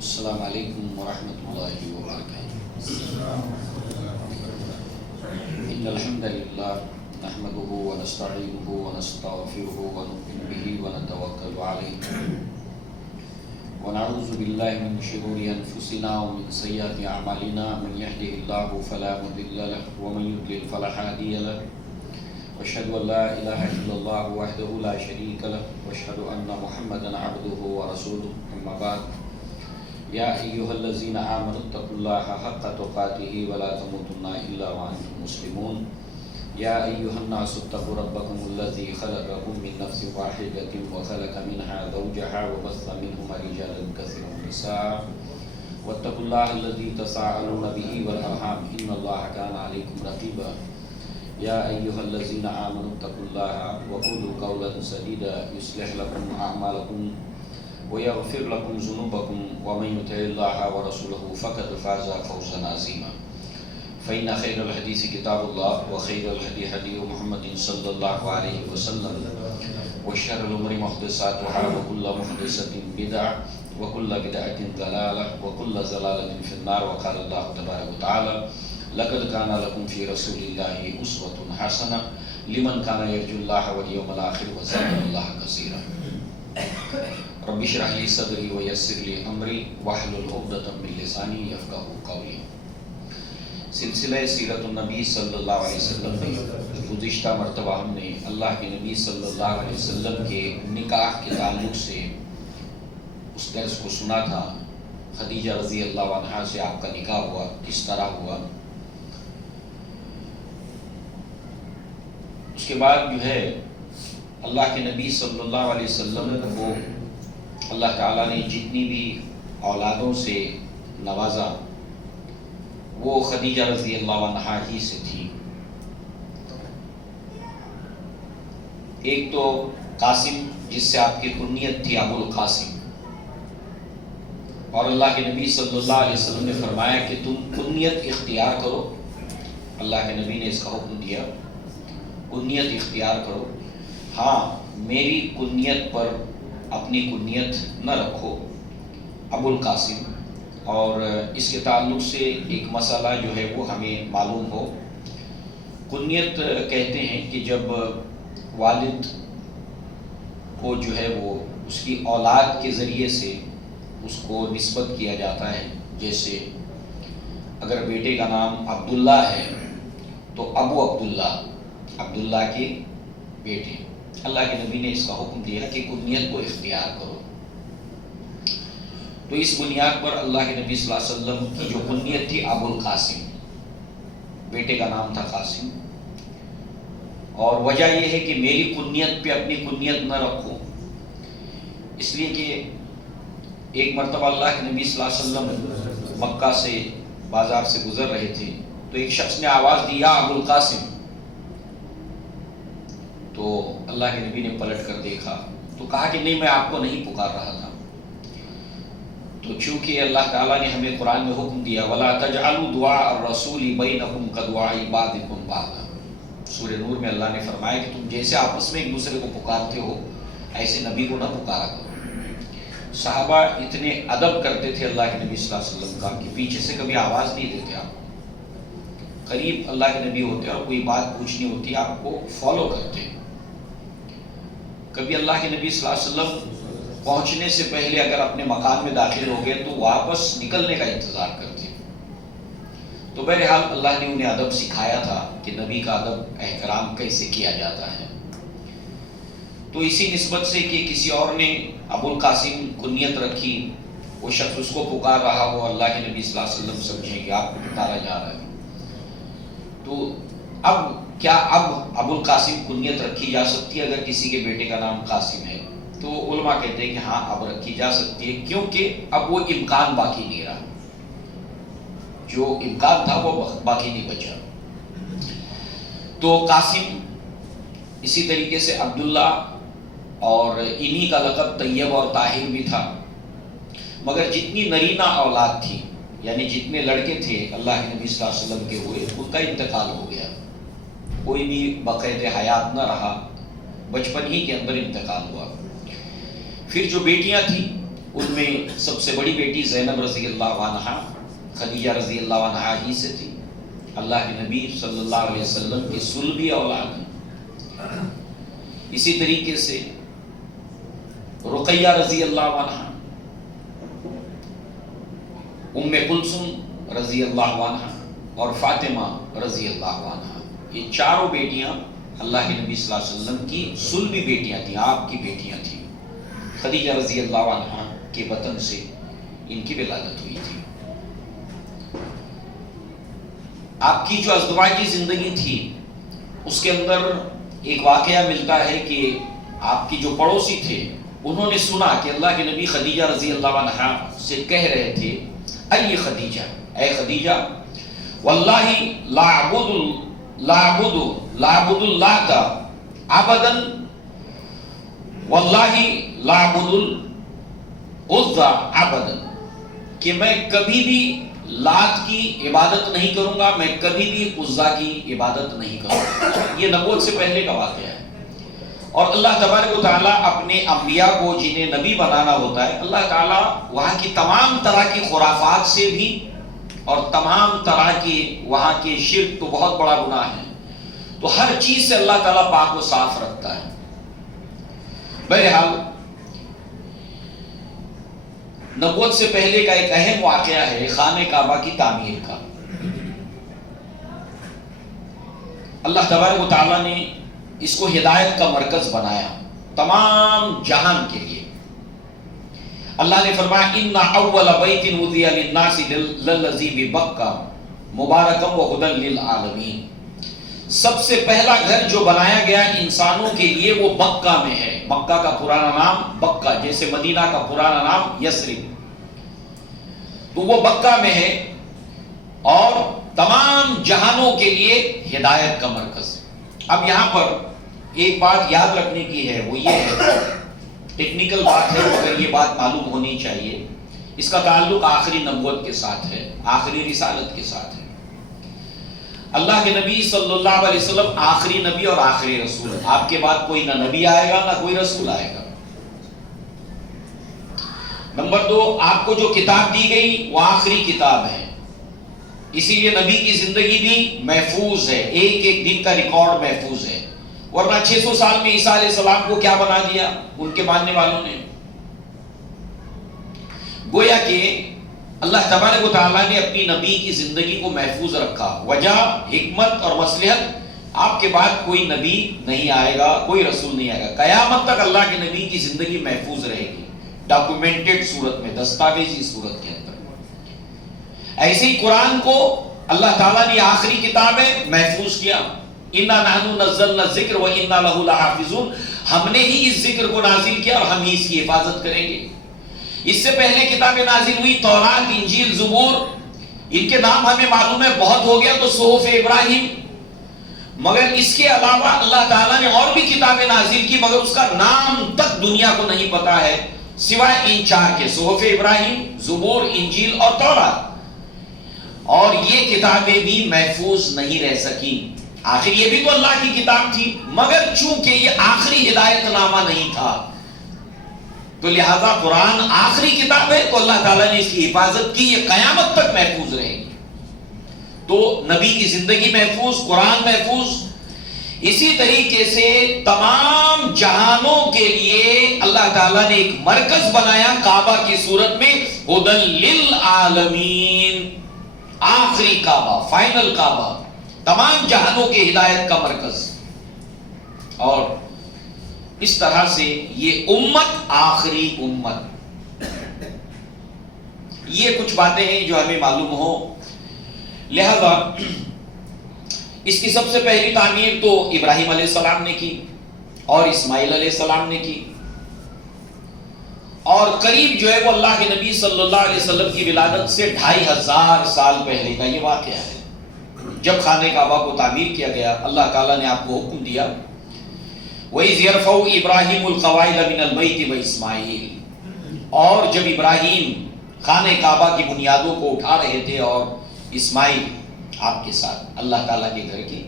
السلام علیکم ورحمۃ اللہ وبرکاتہ۔ ان الحمد للہ نحمده ونستعینه ونستغفره ونؤمن به ونتوکل علیہ ونعوذ باللہ من شرور انفسنا ومن سیئات اعمالنا، من یهده اللہ فلا مضل له ومن یضلل فلا هادی له، واشهد ان لا الہ الا اللہ وحدہ لا شریک له، واشهد ان محمدا عبدہ ورسولہ، اما بعد یا ایھا الذین آمنوا اتقوا اللہ حق تقاتہ ولا تموتن الا وانتم مسلمون، یا ایھا الناس اتقوا ربکم الذی خلقکم من نفس واحدۃ وخلق منها زوجها وبث منهما رجالا کثیرا ونساء واتقوا اللہ الذی تساءلون به والارحام ان اللہ کان علیکم رقیبا، یا ایھا الذین آمنوا اتقوا اللہ وقولوا قولا سدیدا یصلح لکم اعمالکم ويغفر لكم ذنوبكم ومن يطع الله ورسوله فقد فاز فوزا عظيما، فإن خير الحديث كتاب الله وخير الهدي هدي محمد صلى الله عليه وسلم وشر الأمور محدثاتها وكل محدثة بدعة وكل بدعة ضلالة وكل ضلالة في النار، وقال الله تبارك وتعالى لقد كان لكم في رسول الله أسوة حسنة لمن كان يرجو الله واليوم الآخر وذكر الله كثيرا، رب اشرح لي صدری ویسر لی امری واحلل عقدۃ من لسانی یفقہوا قولی۔ سلسلہ سیرت النبی صلی اللہ علیہ وسلم میں گزشتہ مرتبہ ہم نے اللہ کے نبی صلی اللہ علیہ وسلم کے نکاح کے تعلق سے اس درس کو سنا تھا۔ خدیجہ رضی اللہ عنہا سے آپ کا نکاح ہوا، کس طرح ہوا۔ اس کے بعد جو ہے اللہ کے نبی صلی اللہ علیہ وسلم کو اللہ تعالیٰ نے جتنی بھی اولادوں سے نوازا وہ خدیجہ رضی اللہ عنہا ہی سے تھی۔ ایک تو قاسم جس سے آپ کی کنیت تھی ابو القاسم، اور اللہ کے نبی صلی اللہ علیہ وسلم نے فرمایا کہ تم کنیت اختیار کرو۔ اللہ کے نبی نے اس کا حکم دیا، کنیت اختیار کرو، ہاں میری کنیت پر اپنی کنیت نہ رکھو ابو القاسم۔ اور اس کے تعلق سے ایک مسئلہ جو ہے وہ ہمیں معلوم ہو۔ کنیت کہتے ہیں کہ جب والد کو جو ہے وہ اس کی اولاد کے ذریعے سے اس کو نسبت کیا جاتا ہے، جیسے اگر بیٹے کا نام عبداللہ ہے تو ابو عبداللہ، عبداللہ کے بیٹے۔ اللہ کے نبی نے اس کا حکم دیا کہ کنیت کو اختیار کرو، تو اس بنیاد پر اللہ کے نبی صلی اللہ علیہ وسلم کی جو کنیت تھی ابو القاسم، بیٹے کا نام تھا قاسم۔ اور وجہ یہ ہے کہ میری کنیت پہ اپنی کنیت نہ رکھو، اس لیے کہ ایک مرتبہ اللہ کے نبی صلی اللہ علیہ وسلم مکہ سے بازار سے گزر رہے تھے تو ایک شخص نے آواز دی یا ابو القاسم، تو اللہ کے نبی نے پلٹ کر دیکھا تو کہا کہ نہیں، میں آپ کو نہیں پکار رہا تھا۔ تو چونکہ اللہ تعالیٰ نے ہمیں قرآن میں حکم دیا وَلَا تَجْعَلُوا دُعَاءَ الرَّسُولِ بَيْنَكُمْ كَدُعَاءِ بَعْضِكُمْ بَعْضًا، سورہ نور میں اللہ نے فرمایا کہ تم جیسے آپس میں ایک دوسرے کو پکارتے ہو ایسے نبی کو نہ پکارا کرو۔ صحابہ اتنے ادب کرتے تھے اللہ کے نبی صلی اللہ علیہ وسلم کا کہ پیچھے سے کبھی آواز نہیں دیتے، آپ قریب اللہ کے نبی ہوتے اور کوئی بات پوچھنی ہوتی آپ کو فالو کرتے۔ کبھی اللہ کے نبی صلی اللہ علیہ وسلم پہنچنے سے پہلے اگر اپنے مکان میں داخل ہو گئے تو واپس نکلنے کا انتظار کرتے۔ تو بہرحال اللہ نے انہیں ادب سکھایا تھا کہ نبی کا ادب احترام کیسے کیا جاتا ہے۔ تو اسی نسبت سے کہ کسی اور نے ابو القاسم کنیت رکھی، وہ شخص اس کو پکار رہا ہو، اللہ کے نبی صلی اللہ علیہ وسلم سمجھیں کہ آپ کو پکارا جا رہا ہے، تو اب کیا اب ابو القاسم کنیت رکھی جا سکتی ہے اگر کسی کے بیٹے کا نام قاسم ہے؟ تو علماء کہتے ہیں کہ ہاں اب رکھی جا سکتی ہے، کیونکہ اب وہ امکان باقی نہیں رہا، جو امکان تھا وہ باقی نہیں بچا۔ تو قاسم، اسی طریقے سے عبداللہ، اور انہی کا لقب طیب اور طاہر بھی تھا، مگر جتنی نرینہ اولاد تھی یعنی جتنے لڑکے تھے اللہ کے نبی صلی اللہ علیہ وسلم کے ہوئے ان کا انتقال ہو گیا، کوئی بھی بقید حیات نہ رہا، بچپن ہی کے اندر انتقال ہوا۔ پھر جو بیٹیاں تھیں ان میں سب سے بڑی بیٹی زینب رضی اللہ عنہا خدیجہ رضی اللہ عنہا ہی سے تھی. اللہ کے نبی صلی اللہ علیہ وسلم کی صلبی اولاد ہیں. اسی طریقے سے رقیہ رضی اللہ عنہا، ام کلثوم رضی اللہ عنہا اور فاطمہ رضی اللہ عنہا، یہ چاروں بیٹیاں اللہ کے نبی صلی اللہ علیہ وسلم کی صلبی بیٹیاں تھیں، آپ کی بیٹیاں تھیں. خدیجہ رضی اللہ عنہا کے بطن سے ان کی ولادت ہوئی تھی. آپ کی جو ازدواجی زندگی تھی اس کے اندر ایک واقعہ ملتا ہے کہ آپ کی جو پڑوسی تھے انہوں نے سنا کہ اللہ کے نبی خدیجہ رضی اللہ عنہا سے کہہ رہے تھے اے خدیجہ، اے خدیجہ، واللہ لا اعبد اللات ابدا واللہ لا اعبد العزى ابدا، کہ میں کبھی بھی لات کی عبادت نہیں کروں گا، میں کبھی بھی عزا کی عبادت نہیں کروں گا. یہ نبوت سے پہلے کا واقعہ ہے. اور اللہ تبارک و تعالیٰ اپنے انبیاء کو جنہیں نبی بنانا ہوتا ہے، اللہ تعالیٰ وہاں کی تمام طرح کی خرافات سے بھی اور تمام طرح کی وہاں کے شرک تو بہت بڑا گناہ ہے، تو ہر چیز سے اللہ تعالیٰ پاک و صاف رکھتا ہے. بہرحال نبوت سے پہلے کا ایک اہم واقعہ ہے خانہ کعبہ کی تعمیر کا. اللہ تبارک و تعالیٰ نے اس کو ہدایت کا مرکز بنایا تمام جہان کے لیے. اللہ نے فرمایا ان اول بیت وضع للناس للذی ببکہ مبارکا وہدی للعالمین، سب سے پہلا گھر جو بنایا گیا انسانوں کے لیے وہ مکہ میں ہے. مکہ کا پرانا نام بکہ، جیسے مدینہ کا پرانا نام یثرب، تو وہ مکہ میں ہے اور تمام جہانوں کے لیے ہدایت کا مرکز. اب یہاں پر ایک بات یاد رکھنے کی ہے، وہ یہ ہے، ٹیکنیکل بات ہے مگر یہ بات معلوم ہونی چاہیے. اس کا تعلق آخری نبوت کے ساتھ ہے، آخری رسالت کے ساتھ ہے. اللہ کے نبی صلی اللہ علیہ وسلم آخری نبی اور آخری رسول. آپ کے بعد کوئی نہ نبی آئے گا نہ کوئی رسول آئے گا. نمبر 2، آپ کو جو کتاب دی گئی وہ آخری کتاب ہے، اسی لیے نبی کی زندگی بھی محفوظ ہے، ایک ایک دن کا ریکارڈ محفوظ ہے. ورنہ 600 سال میں عیسیٰ علیہ السلام کو کیا بنا دیا ان کے ماننے والوں نے. گویا کہ اللہ تبارک و تعالیٰ نے اپنی نبی کی زندگی کو محفوظ رکھا. وجہ، حکمت اور مصلحت، آپ کے بعد کوئی نبی نہیں آئے گا، کوئی رسول نہیں آئے گا. قیامت تک اللہ کے نبی کی زندگی محفوظ رہے گی، ڈاکومنٹڈ صورت میں، دستاویزی صورت کے اندر. ایسے ہی قرآن کو اللہ تعالیٰ نے آخری کتاب ہے محفوظ کیا. اِنَّا نَحْنُ نَزَّلْنَا الذِّكْرَ وَإِنَّا لَهُ لَحَافِظُونَ، ہم نے ہی اس ذکر کو نازل کیا اور ہم ہی اس کی حفاظت کریں گے. اس سے پہلے کتابیں نازل ہوئی، تورات، انجیل، زبور، ان کے نام ہمیں معلوم ہے، بہت ہو گیا تو صحف ابراہیم. مگر اس کے علاوہ اللہ تعالیٰ نے اور بھی کتابیں نازل کی مگر اس کا نام تک دنیا کو نہیں پتا ہے سوائے ان 4 کے، صحف ابراہیم، زبور، انجیل اور تورات. اور یہ کتابیں بھی محفوظ نہیں رہ سکی. آخر یہ بھی تو اللہ کی کتاب تھی مگر چونکہ یہ آخری ہدایت نامہ نہیں تھا تو لہذا قرآن آخری کتاب ہے تو اللہ تعالیٰ نے اس کی حفاظت کی، یہ قیامت تک محفوظ رہے گی. تو نبی کی زندگی محفوظ، قرآن محفوظ. اسی طریقے سے تمام جہانوں کے لیے اللہ تعالیٰ نے ایک مرکز بنایا کعبہ کی صورت میں، ہدی للعالمین، آخری کعبہ، فائنل کعبہ، تمام جہانوں کے ہدایت کا مرکز. اور اس طرح سے یہ امت آخری امت. یہ کچھ باتیں ہیں جو ہمیں معلوم ہو. لہذا اس کی سب سے پہلی تعمیر تو ابراہیم علیہ السلام نے کی اور اسماعیل علیہ السلام نے کی، اور قریب جو ہے وہ اللہ کے نبی صلی اللہ علیہ وسلم کی ولادت سے 2500 سال پہلے کا یہ واقعہ ہے. جب خانہ کعبہ کو تعمیر کیا گیا اللہ تعالیٰ نے آپ کو حکم دیا وَإِذْ يَرْفَعُ إِبْرَاهِيمُ الْقَوَاعِدَ مِنَ الْبَيْتِ وَإِسْمَاعِيلُ، اور جب ابراہیم خانہ کعبہ کی بنیادوں کو اٹھا رہے تھے اور اسماعیل آپ کے ساتھ اللہ تعالیٰ کے گھر کی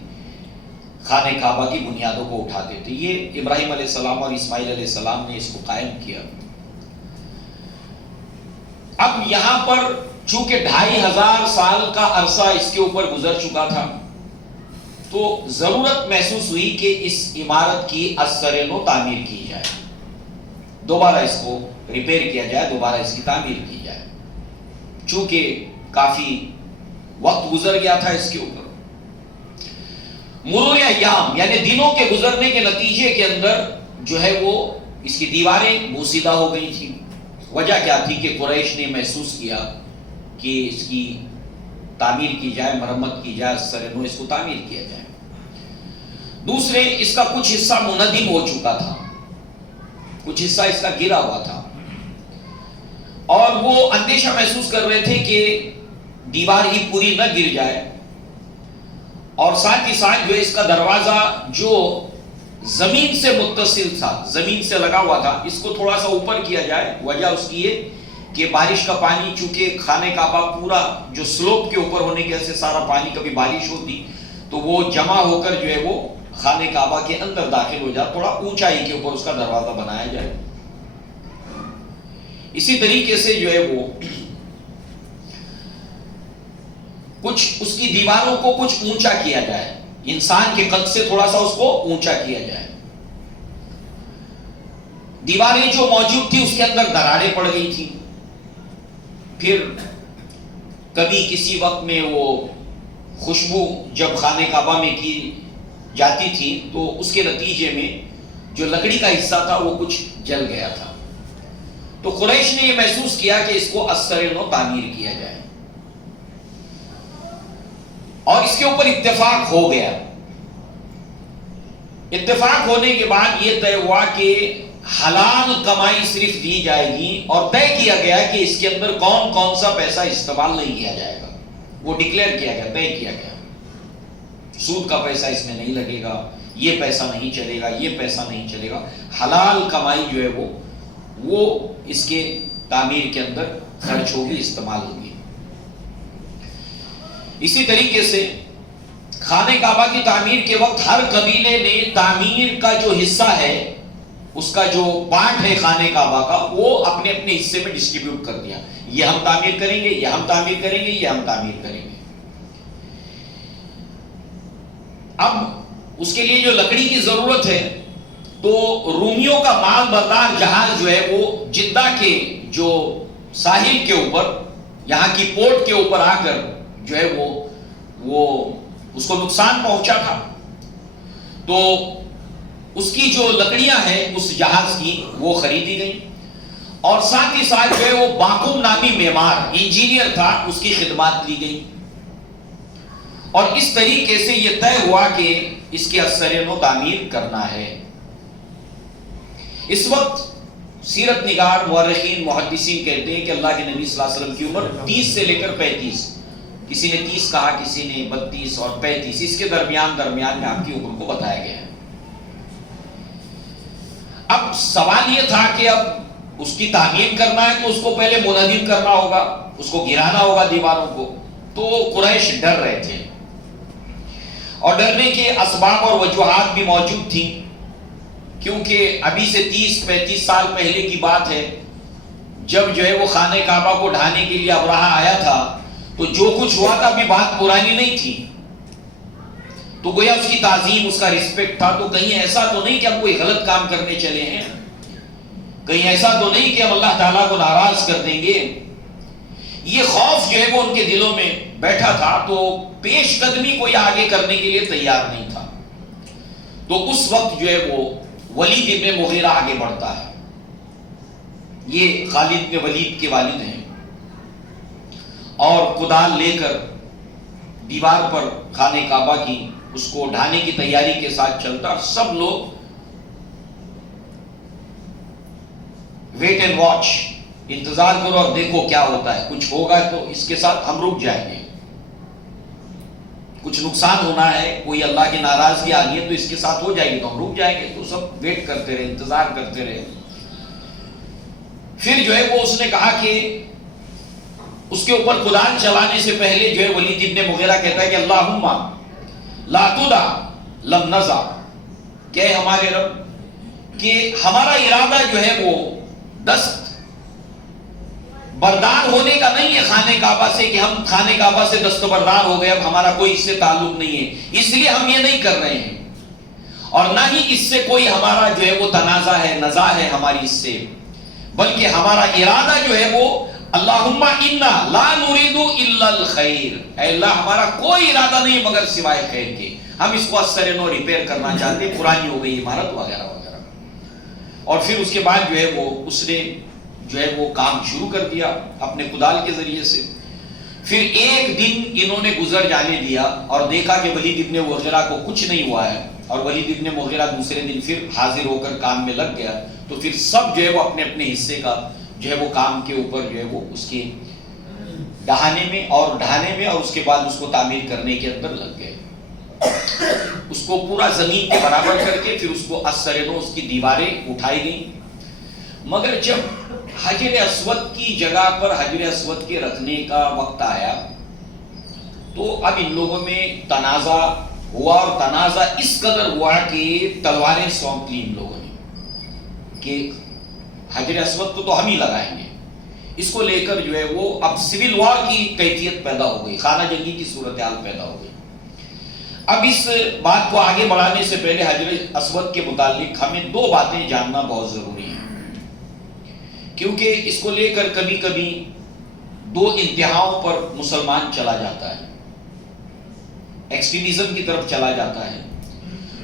خانہ کعبہ کی بنیادوں کو اٹھاتے تھے. یہ ابراہیم علیہ السلام اور اسماعیل علیہ السلام نے اس کو قائم کیا. اب یہاں پر چونکہ 2500 سال کا عرصہ اس کے اوپر گزر چکا تھا، تو ضرورت محسوس ہوئی کہ اس عمارت کی ازسر نو تعمیر کی جائے، دوبارہ اس کو ریپیئر کیا جائے، دوبارہ اس کی تعمیر کی جائے، چونکہ کافی وقت گزر گیا تھا اس کے اوپر۔ مرور ایام یعنی دنوں کے گزرنے کے نتیجے کے اندر جو ہے وہ اس کی دیواریں بوسیدہ ہو گئی تھی۔ وجہ کیا تھی کہ قریش نے محسوس کیا کہ اس کی تعمیر کی جائے، مرمت کی جائے، ازسر نو اس کو تعمیر کیا جائے۔ دوسرے، اس کا کچھ حصہ منہدم ہو چکا تھا، کچھ حصہ اس کا گرا ہوا تھا، اور وہ اندیشہ محسوس کر رہے تھے کہ دیوار ہی پوری نہ گر جائے، اور ساتھ ہی ساتھ جو اس کا دروازہ جو زمین سے متصل تھا، زمین سے لگا ہوا تھا، اس کو تھوڑا سا اوپر کیا جائے۔ وجہ اس کی یہ کہ بارش کا پانی، چونکہ خانہ کعبہ پورا جو سلوپ کے اوپر ہونے کی وجہ سے سارا پانی کبھی بارش ہوتی تو وہ جمع ہو کر جو ہے وہ خانہ کعبہ کے اندر داخل ہو جائے، تھوڑا اونچائی کے اوپر اس کا دروازہ بنایا جائے۔ اسی طریقے سے جو ہے وہ کچھ اس کی دیواروں کو کچھ اونچا کیا جائے، انسان کے قد سے تھوڑا سا اس کو اونچا کیا جائے۔ دیواریں جو موجود تھی اس کے اندر دراڑیں پڑ گئی تھی، پھر کبھی کسی وقت میں وہ خوشبو جب خانہ کعبہ میں کی جاتی تھی تو اس کے نتیجے میں جو لکڑی کا حصہ تھا وہ کچھ جل گیا تھا۔ تو قریش نے یہ محسوس کیا کہ اس کو ازسر نو تعمیر کیا جائے، اور اس کے اوپر اتفاق ہو گیا۔ اتفاق ہونے کے بعد یہ طے ہوا کہ حلال کمائی صرف دی جائے گی، اور طے کیا گیا کہ اس کے اندر کون کون سا پیسہ استعمال نہیں کیا جائے گا، وہ ڈکلیئر کیا گیا، طے کیا گیا۔ سود کا پیسہ اس میں نہیں لگے گا، یہ پیسہ نہیں چلے گا، یہ پیسہ نہیں چلے گا، حلال کمائی جو ہے وہ اس کے تعمیر کے اندر خرچ ہوگی، استعمال ہوگی۔ اسی طریقے سے خانہ کعبہ کی تعمیر کے وقت ہر قبیلے نے تعمیر کا جو حصہ ہے، اس کا جو پارٹ ہے خانہ کعبہ کا، وہ اپنے اپنے حصے میں ڈسٹریبیوٹ کر دیا، یہ ہم تعمیر کریں گے، یہ ہم تعمیر کریں گے، یہ ہم تعمیر کریں گے۔ اب اس کے لیے جو لکڑی کی ضرورت ہے تو رومیوں کا مال بردار جہاز جو ہے وہ جدہ کے جو ساحل کے اوپر، یہاں کی پورٹ کے اوپر آ کر جو ہے وہ اس کو نقصان پہنچا تھا، تو اس کی جو لکڑیاں ہیں اس جہاز کی وہ خریدی گئی، اور ساتھ ہی ساتھ جو ہے وہ باقوم نامی معمار انجینئر تھا، اس کی خدمات لی گئی، اور اس طریقے سے یہ طے ہوا کہ اس کے ازسر نو تعمیر کرنا ہے۔ اس وقت سیرت نگار، مورخین، محدثین کہتے ہیں کہ اللہ کے نبی صلی اللہ علیہ وسلم کی عمر 30 سے لے کر 35، کسی نے 30 کہا، کسی نے 32 اور 35، اس کے درمیان میں آپ کی عمر کو بتایا گیا ہے۔ اب سوال یہ تھا کہ اب اس کی تعمیر کرنا ہے تو اس کو پہلے منہدم کرنا ہوگا، اس کو گرانا ہوگا دیواروں کو، تو قریش ڈر رہے تھے، اور ڈرنے کے اسباب اور وجوہات بھی موجود تھیں، کیونکہ ابھی سے 30-35 سال پہلے کی بات ہے، جب جو ہے وہ خانہ کعبہ کو ڈھانے کے لیے ابرہہ آیا تھا تو جو کچھ ہوا تھا ابھی بات پرانی نہیں تھی، تو گویا اس کی تعظیم، اس کا رسپیکٹ تھا، تو کہیں ایسا تو نہیں کہ ہم کوئی غلط کام کرنے چلے ہیں، کہیں ایسا تو نہیں کہ ہم اللہ تعالیٰ کو ناراض کر دیں گے۔ یہ خوف جو ہے وہ ان کے دلوں میں بیٹھا تھا، تو پیش قدمی کوئی آگے کرنے کے لیے تیار نہیں تھا۔ تو اس وقت جو ہے وہ ولید ابن مغیرہ آگے بڑھتا ہے، یہ خالد بن ولید کے والد ہیں، اور کدال لے کر دیوار پر خانہ کعبہ کی اس کو ڈھانے کی تیاری کے ساتھ چلتا۔ سب لوگ ویٹ اینڈ واچ، انتظار کرو اور دیکھو کیا ہوتا ہے، کچھ ہوگا تو اس کے ساتھ ہم رک جائیں گے، کچھ نقصان ہونا ہے، کوئی اللہ کی ناراضگی آ گئی ہے تو اس کے ساتھ ہو جائے گی تو ہم رک جائیں گے۔ تو سب ویٹ کرتے رہے، انتظار کرتے رہے۔ پھر جو ہے وہ اس نے کہا کہ اس کے اوپر کدال چلانے سے پہلے جو ہے ولید ابن مغیرہ کہتا ہے کہ اللہم لا تدع لم نزع، کہ ہمارے رب کہ ہمارا ارادہ جو ہے وہ دست بردار ہونے کا نہیں ہے خانہ کعبہ سے کہ ہم خانہ کعبہ سے دستبردار ہو گئے، اب ہمارا کوئی اس سے تعلق نہیں ہے، اس لیے ہم یہ نہیں کر رہے ہیں، اور نہ ہی اس سے کوئی ہمارا جو ہے وہ تنازع ہے، نزاع ہے ہماری اس سے، بلکہ ہمارا ارادہ جو ہے وہ اللہم انا لا نريد الا الخیر، اے اللہ ہمارا کوئی ارادہ نہیں مگر سوائے خیر کے، ہم اس کو اثر نو ریپیئر کرنا چاہتے، پرانی ہو گئی عمارت وغیرہ وغیرہ۔ اور پھر اس کے بعد جو ہے وہ اس نے جو ہے وہ کام شروع کر دیا اپنے کدال کے ذریعے سے۔ پھر ایک دن انہوں نے گزر جانے دیا اور دیکھا کہ ولید ابن مغیرہ کو کچھ نہیں ہوا ہے، اور ولید ابن مغیرہ دوسرے دن پھر حاضر ہو کر کام میں لگ گیا، تو پھر سب جو ہے وہ اپنے اپنے حصے کا جو ہے وہ کام کے اوپر جو ہے وہ اس کے ڈھانے میں اور اس کے بعد اس کو تعمیر کرنے کے اندر لگ گئے، اس کو پورا زمین کے برابر کر کے پھر اس کو از سر نو اس کی دیواریں اٹھائی گئیں۔ مگر جب حجر اسود کی جگہ پر حجر اسود کے رکھنے کا وقت آیا تو اب ان لوگوں میں تنازع ہوا، اور تنازع اس قدر ہوا کہ تلواریں سونپ لی ان لوگوں نے کہ حجر اسود کو تو ہم ہی لگائیں گے۔ اس کو لے کر جو ہے وہ اب سول وار کی کیفیت پیدا ہو گئی، خانہ جنگی کی صورتحال پیدا ہو گئی۔ اب اس بات کو آگے بڑھانے سے پہلے حجر اسود کے متعلق ہمیں دو باتیں جاننا بہت ضروری ہیں، کیونکہ اس کو لے کر کبھی کبھی دو انتہاؤں پر مسلمان چلا جاتا ہے، ایکسٹریمزم کی طرف چلا جاتا ہے،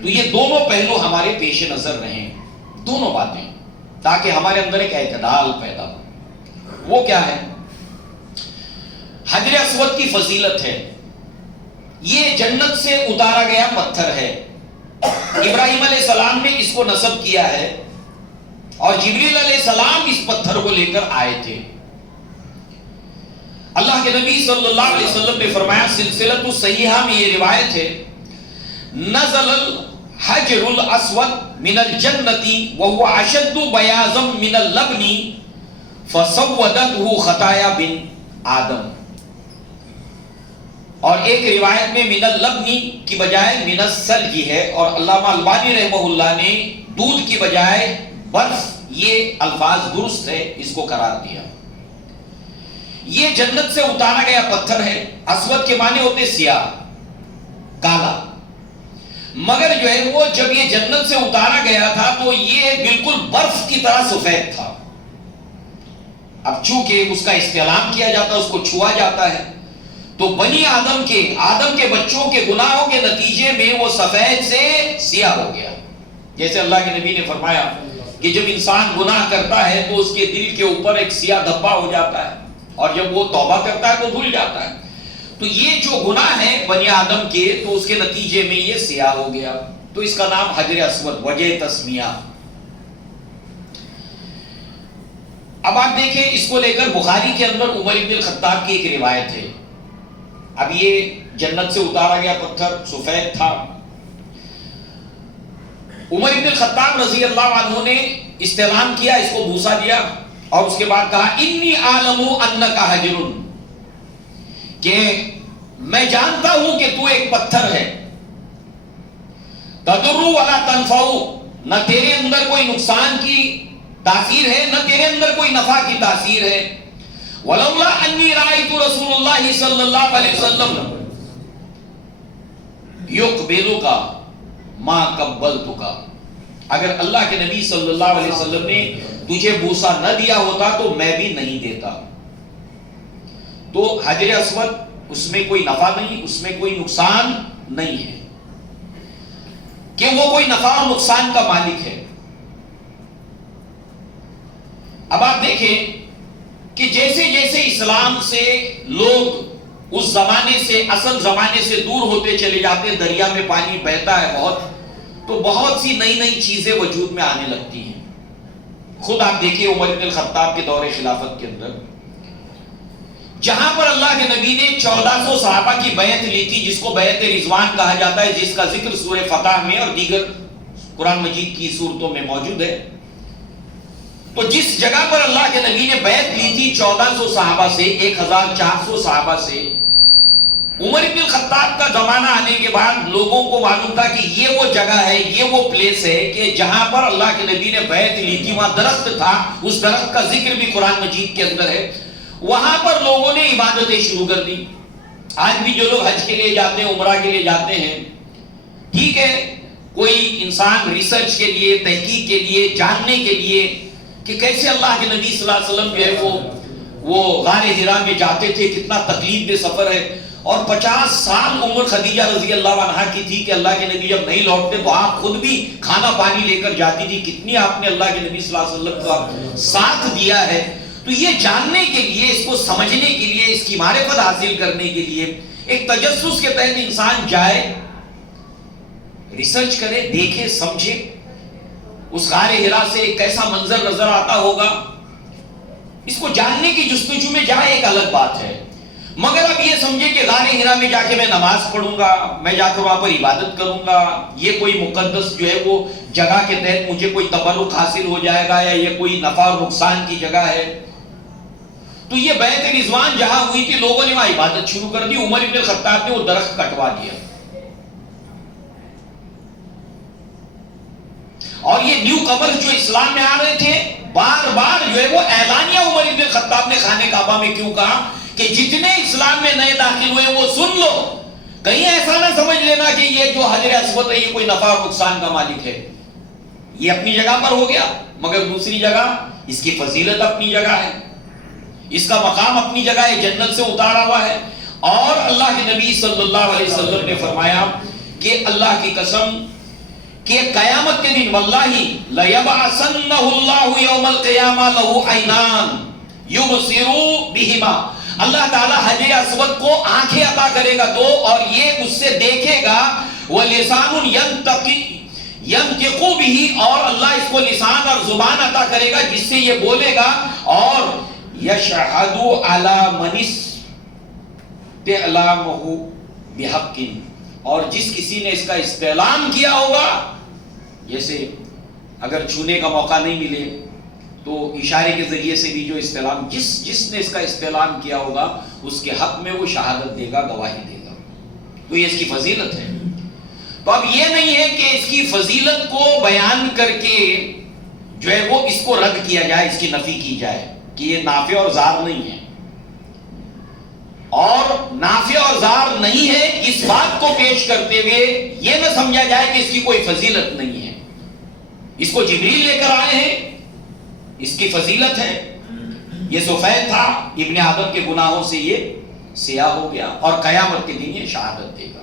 تو یہ دونوں پہلو ہمارے پیش نظر رہیں، دونوں باتیں، تاکہ ہمارے اندر ایک اعتدال پیدا ہو۔ وہ کیا ہے؟ حجر اسود کی فضیلت ہے، یہ جنت سے اتارا گیا پتھر ہے، ابراہیم علیہ السلام نے اس کو نصب کیا ہے، اور جبریل علیہ السلام اس پتھر کو لے کر آئے تھے۔ اللہ کے نبی صلی اللہ علیہ وسلم نے فرمایا، سلسلۃ الصحیحہ میں یہ روایت ہے، نزل الحجر الاسود من الجنت وهو اشد بیاضا من اللبن فسودته خطایا بن آدم، اور ایک روایت میں من اللبن کی بجائے من الثلج ہے، اور علامہ البانی رحمہ اللہ نے دودھ کی بجائے برف یہ الفاظ درست ہے اس کو قرار دیا۔ یہ جنت سے اتارا گیا پتھر ہے، اسود کے معنی ہوتے سیاہ، کالا، مگر جو ہے وہ جب یہ جنت سے اتارا گیا تھا تو یہ بالکل برف کی طرح سفید تھا۔ اب چونکہ اس کا استعلام کیا جاتا ہے، اس کو چھوا جاتا ہے، تو بنی آدم کے بچوں کے گناہوں کے نتیجے میں وہ سفید سے سیاہ ہو گیا۔ جیسے اللہ کے نبی نے فرمایا کہ جب انسان گناہ کرتا ہے تو اس کے دل کے اوپر ایک سیاہ دھبا ہو جاتا ہے، اور جب وہ توبہ کرتا ہے تو دھل جاتا ہے، تو یہ جو گناہ ہے بنی آدم کے، تو اس کے نتیجے میں یہ سیاہ ہو گیا، تو اس کا نام حجر اسود، وجہ تسمیہ۔ اب آپ دیکھیں اس کو لے کر بخاری کے اندر عمر بن الخطاب کی ایک روایت ہے۔ اب یہ جنت سے اتارا گیا پتھر سفید تھا، عمر بن الخطاب رضی اللہ عنہ نے استعلام کیا، اس کو بوسا دیا، اور اس کے بعد کہا انی اعلم انک حجر، کہ میں جانتا ہوں کہ تو ایک پتھر ہے، تضر ولا تنفع، نہ تیرے اندر کوئی نقصان کی تاثیر ہے نہ تیرے اندر کوئی نفع کی تاثیر ہے، ولولا انی رأیت رسول اللہ صلی اللہ علیہ وسلم یقبلک ما قبلتک، اگر اللہ کے نبی صلی اللہ علیہ وسلم نے تجھے بوسا نہ دیا ہوتا تو میں بھی نہیں دیتا۔ تو حجر اسود اس میں کوئی نفع نہیں، اس میں کوئی نقصان نہیں ہے کہ وہ کوئی نفع اور نقصان کا مالک ہے۔ اب آپ دیکھیں کہ جیسے جیسے اسلام سے لوگ اس زمانے سے، اصل زمانے سے دور ہوتے چلے جاتے، دریا میں پانی بہتا ہے بہت، تو بہت سی نئی نئی چیزیں وجود میں آنے لگتی ہیں۔ خود آپ دیکھیے عمر بن الخطاب کے دور خلافت کے اندر جہاں پر اللہ کے نبی نے 1400 صحابہ کی بیعت لی تھی، جس کو بیعت رضوان کہا جاتا ہے، جس کا ذکر سورہ فتح میں اور دیگر قرآن مجید کی صورتوں میں موجود ہے، تو جس جگہ پر اللہ کے نبی نے بیعت لی تھی 1400 صحابہ سے، 1400 صحابہ سے، عمر بن الخطاب کا زمانہ آنے کے بعد لوگوں کو معلوم تھا کہ یہ وہ جگہ ہے، یہ وہ پلیس ہے کہ جہاں پر اللہ کے نبی نے بیعت لی تھی، وہاں درخت تھا، اس درخت کا ذکر بھی قرآن مجید کے اندر ہے۔ وہاں پر لوگوں نے عبادتیں شروع کر دی. آج بھی جو لوگ حج کے لیے جاتے ہیں، عمرہ کے لیے جاتے ہیں، ٹھیک ہے، کوئی انسان ریسرچ کے لیے، تحقیق کے لیے، جاننے کے لیے کہ کیسے اللہ کے نبی صلی اللہ علیہ وسلم جو ہے وہ غار حرا میں جاتے تھے، کتنا تکلیف دہ سفر ہے. اور 50 سال عمر خدیجہ رضی اللہ عنہا کی تھی کہ اللہ کے نبی جب نہیں لوٹتے تو آپ خود بھی کھانا پانی لے کر جاتی تھی. کتنی آپ نے اللہ کے نبی صلی اللہ علیہ وسلم کا ساتھ دیا ہے. تو یہ جاننے کے لیے، اس کو سمجھنے کے لیے، اس کی معرفت حاصل کرنے کے لیے ایک تجسس کے تحت انسان جائے، ریسرچ کرے، دیکھے، سمجھے اس غار حرا سے کیسا منظر نظر آتا ہوگا. اس کو جاننے کی جستجو میں جائے ایک الگ بات ہے. مگر اب یہ سمجھے کہ غار حرا میں جا کے میں نماز پڑھوں گا، میں جا کر وہاں پر عبادت کروں گا، یہ کوئی مقدس جو ہے وہ جگہ کے تحت مجھے کوئی تبرک حاصل ہو جائے گا، یا یہ کوئی نفع اور نقصان کی جگہ ہے. تو یہ بیعت رضوان جہاں ہوئی تھی، لوگوں نے وہاں عبادت شروع کر دی. عمر ابن الخطاب نے وہ درخت کٹوا دیا. اور یہ نیو کمر جو اسلام میں آ رہے تھے، بار بار جو ہے وہ اعلانیہ عمر ابن الخطاب نے خانہ کعبہ میں کیوں کہا کہ جتنے اسلام میں نئے داخل ہوئے وہ سن لو، کہیں ایسا نہ سمجھ لینا کہ یہ جو حجر اسود ہے یہ کوئی نفع اور نقصان کا مالک ہے. یہ اپنی جگہ پر ہو گیا، مگر دوسری جگہ اس کی فضیلت اپنی جگہ ہے، اس کا مقام اپنی جگہ ہے، جنت سے اتارا ہوا ہے. اور اللہ کے نبی صلی اللہ علیہ وسلم نے فرمایا کہ اللہ کی قسم کہ قیامت کے دن واللہ لیبعثنہ اللہ یوم القیامہ لہ عینان یبصر بہما، اللہ تعالیٰ حجر اسود کو آنکھیں عطا کرے گا دو، اور یہ اس سے دیکھے گا. وَلِسَانٌ يَنْطِقُ بِهِ، اور اللہ اس کو لسان اور زبان عطا کرے گا جس سے یہ بولے گا. اور يَشْهَدُ عَلَى مَنِ اسْتِعْلَامَهُ بِحَقٍ، اور جس کسی نے اس کا استعلام کیا ہوگا، جیسے اگر چھونے کا موقع نہیں ملے تو اشارے کے ذریعے سے بھی جو استعلام، جس نے اس کا استعلام کیا ہوگا اس کے حق میں وہ شہادت دے گا، گواہی دے گا. تو یہ اس کی فضیلت ہے. تو اب یہ نہیں ہے کہ اس کی فضیلت کو بیان کر کے جو ہے وہ اس کو رد کیا جائے، اس کی نفی کی جائے کہ یہ نافع اور ضار نہیں ہے. اور نافع اور ضار نہیں ہے اس بات کو پیش کرتے ہوئے یہ نہ سمجھا جائے کہ اس کی کوئی فضیلت نہیں ہے. اس کو جبریل لے کر آئے ہیں، اس کی فضیلت ہے. یہ سفید تھا، ابن آدم کے گناہوں سے یہ سیاہ ہو گیا، اور قیامت کے دن یہ شہادت دے گا.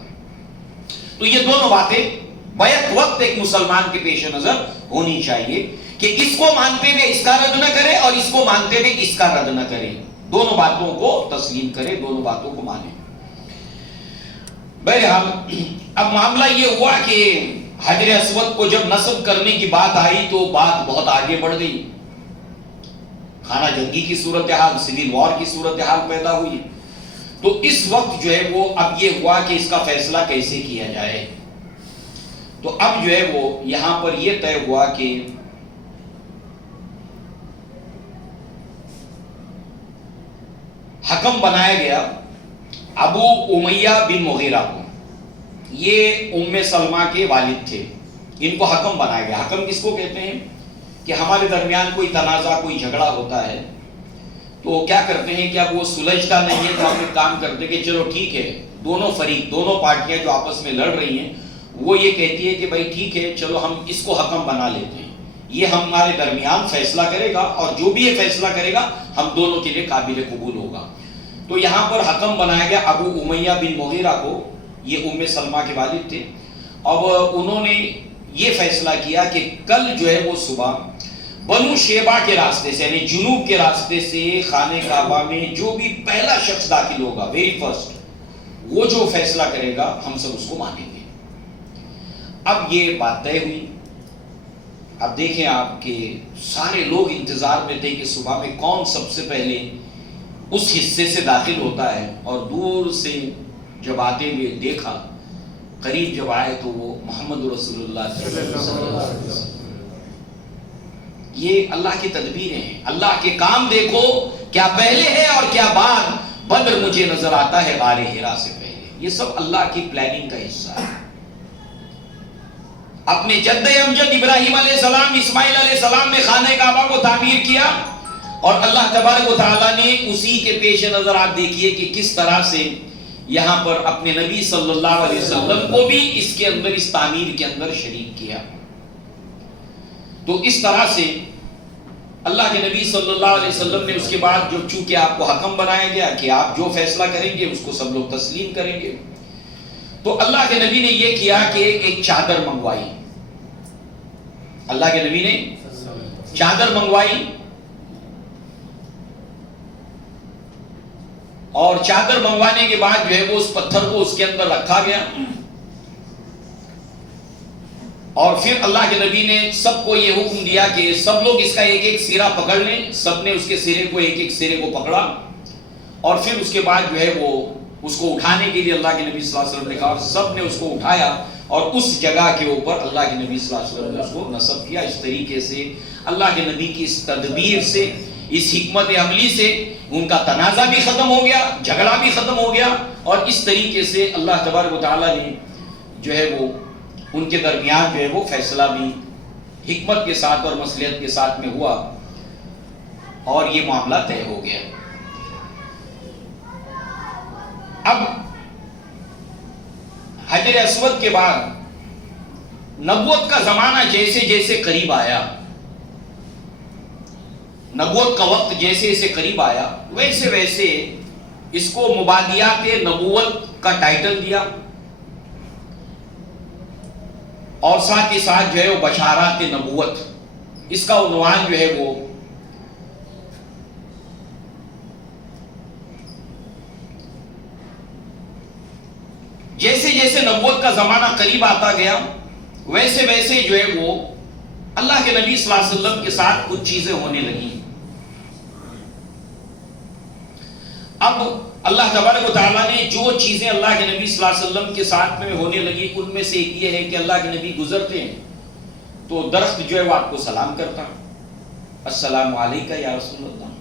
تو یہ دونوں باتیں بیک وقت ایک مسلمان کے پیش نظر ہونی چاہیے کہ اس کو مانتے ہوئے اس کا رد نہ کرے، اور اس کو مانتے ہوئے اس کا رد نہ کرے. دونوں باتوں کو تسلیم کرے، دونوں باتوں کو مانے. بہرحال اب معاملہ یہ ہوا کہ حجر اسود کو جب نصب کرنے کی بات آئی تو بات بہت آگے بڑھ گئی. خانہ جنگی کی صورتحال، سول وار کی صورتحال پیدا ہوئی. تو اس وقت جو ہے وہ اب یہ ہوا کہ اس کا فیصلہ کیسے کیا جائے. تو اب جو ہے وہ یہاں پر یہ طے ہوا کہ حکم بنایا گیا ابو امیہ بن مغیرہ کو. یہ ام سلمہ کے والد تھے، ان کو حکم بنایا گیا. حکم کس کو کہتے ہیں کہ ہمارے درمیان کوئی تنازع، کوئی جھگڑا ہوتا ہے تو کیا کرتے ہیں کہ اب وہ سلجھتا نہیں ہے تو ہم ایک کام کرتے ہیں کہ چلو ٹھیک ہے، دونوں فریق، دونوں پارٹیاں جو آپس میں لڑ رہی ہیں وہ یہ کہتی ہے کہ بھائی ٹھیک ہے چلو ہم اس کو حکم بنا لیتے ہیں، یہ ہمارے درمیان فیصلہ کرے گا، اور جو بھی یہ فیصلہ کرے گا ہم دونوں کے لیے قابل قبول ہوگا. تو یہاں پر حکم بنایا گیا ابو امیہ بن مغیرہ کو. یہ ام سلمہ کے والد تھے. اب انہوں نے یہ فیصلہ کیا کہ کل جو ہے وہ صبح بنو شیبہ کے راستے سے، یعنی جنوب کے راستے سے خانہ کعبہ میں جو بھی پہلا شخص داخل ہوگا، ویری فرسٹ، وہ جو فیصلہ کرے گا ہم سب اس کو مانیں گے. اب یہ بات طے ہوئی. اب دیکھیں آپ کہ سارے لوگ انتظار میں تھے کہ صبح میں کون سب سے پہلے اس حصے سے داخل ہوتا ہے. اور دور سے جب آتے ہوئے دیکھا، قریب جب آئے تو وہ محمد رسول اللہ صلی اللہ علیہ وسلم. یہ اللہ کی تدبیریں ہیں، اللہ کے کام دیکھو، کیا پہلے ہے اور کیا بعد. بدر مجھے نظر آتا ہے غار حرا سے پہلے. یہ سب اللہ کی پلاننگ کا حصہ ہے. اپنے جد امجد ابراہیم علیہ السلام، اسماعیل علیہ السلام نے خانہ کعبہ کو تعمیر کیا، اور اللہ تبارک و تعالیٰ نے اسی کے پیش نظر آپ دیکھیے کہ کس طرح سے یہاں پر اپنے نبی صلی اللہ علیہ وسلم کو بھی اس کے اندر، اس تعمیر کے اندر شریک کیا. تو اس طرح سے اللہ کے نبی صلی اللہ علیہ وسلم نے اس کے بعد جو چونکہ آپ کو حکم بنایا گیا کہ آپ جو فیصلہ کریں گے اس کو سب لوگ تسلیم کریں گے، تو اللہ کے نبی نے یہ کیا کہ ایک چادر منگوائی. اللہ کے نبی نے چادر منگوائی اور چادر منگوانے کے بعد جو ہے وہ اس پتھر کو اس کے اندر رکھا گیا اور پھر اللہ کے نبی نے سب کو یہ حکم دیا کہ سب لوگ اس کا ایک ایک سرا پکڑ لیں. سب نے اس کے سرے کو، ایک ایک سرے کو پکڑا اور پھر اس کے بعد جو ہے وہ اس کو اٹھانے کے لیے اللہ کے نبی صلی اللہ علیہ وسلم نے کہا، سب نے اس کو اٹھایا اور اس جگہ کے اوپر اللہ کے نبی صلی اللہ علیہ وسلم نے اس کو نصب کیا. اس طریقے سے اللہ کے نبی کی اس تدبیر سے، اس حکمت عملی سے ان کا تنازع بھی ختم ہو گیا، جھگڑا بھی ختم ہو گیا، اور اس طریقے سے اللہ تبارک و تعالیٰ نے جو ہے وہ ان کے درمیان جو ہے وہ فیصلہ بھی حکمت کے ساتھ اور مصلحت کے ساتھ میں ہوا اور یہ معاملہ طے ہو گیا. اب حجر اسود کے بعد نبوت کا زمانہ جیسے جیسے قریب آیا، نبوت کا وقت جیسے جیسے قریب آیا، ویسے ویسے اس کو مبادیات نبوت کا ٹائٹل دیا اور ساتھ ہی ساتھ جو ہے وہ بشارات نبوت، اس کا عنوان جو ہے وہ جیسے جیسے نبوت کا زمانہ قریب آتا گیا ویسے ویسے جو ہے وہ اللہ کے نبی صلی اللہ علیہ وسلم کے ساتھ کچھ چیزیں ہونے لگیں. اب اللہ تبارک و تعالیٰ نے جو چیزیں اللہ کے نبی صلی اللہ علیہ وسلم کے ساتھ میں ہونے لگی ان میں سے ایک یہ ہے کہ اللہ کے نبی گزرتے ہیں تو درخت جو ہے وہ آپ کو سلام کرتا، السلام علیکہ یا رسول اللہ.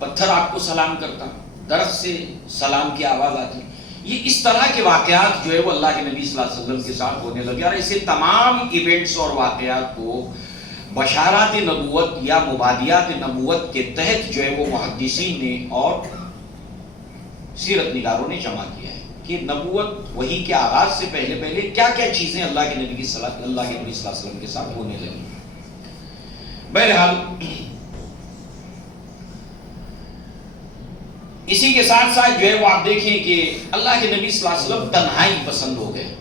پتھر آپ کو سلام کرتا، درخت سے سلام کی آواز آتی. یہ اس طرح کے واقعات جو ہے وہ اللہ کے نبی صلی اللہ علیہ وسلم کے ساتھ ہونے لگے اور ایسے تمام ایونٹس اور واقعات کو بشارات نبوت یا مبادیات نبوت کے تحت جو ہے وہ محدثین نے اور سیرت نگاروں نے جمع کیا ہے کہ نبوت وحی کے آغاز سے پہلے پہلے کیا کیا چیزیں اللہ کے نبی صلی اللہ علیہ وسلم کے ساتھ ہونے لگی. بہرحال اسی کے ساتھ ساتھ جو ہے وہ آپ دیکھیں کہ اللہ کے نبی صلی اللہ علیہ وسلم تنہائی پسند ہو گئے،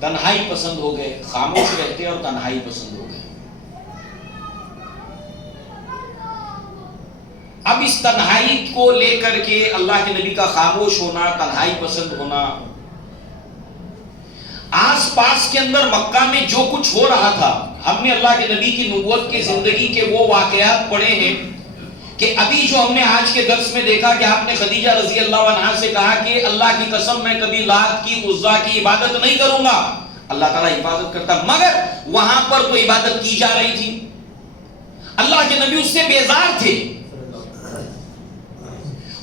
تنہائی پسند ہو گئے، خاموش رہتے اور تنہائی پسند ہو گئے. اب اس تنہائی کو لے کر کے اللہ کے نبی کا خاموش ہونا، تنہائی پسند ہونا، آس پاس کے اندر مکہ میں جو کچھ ہو رہا تھا، ہم نے اللہ کے نبی کی نبوت کی زندگی کے وہ واقعات پڑھے ہیں کہ ابھی جو ہم نے آج کے درس میں دیکھا کہ آپ نے خدیجہ رضی اللہ عنہا سے کہا کہ اللہ کی قسم میں کبھی لات کی، عزا کی عبادت نہیں کروں گا. اللہ تعالیٰ حفاظت کرتا، مگر وہاں پر تو عبادت کی جا رہی تھی. اللہ کے نبی اس سے بیزار تھے،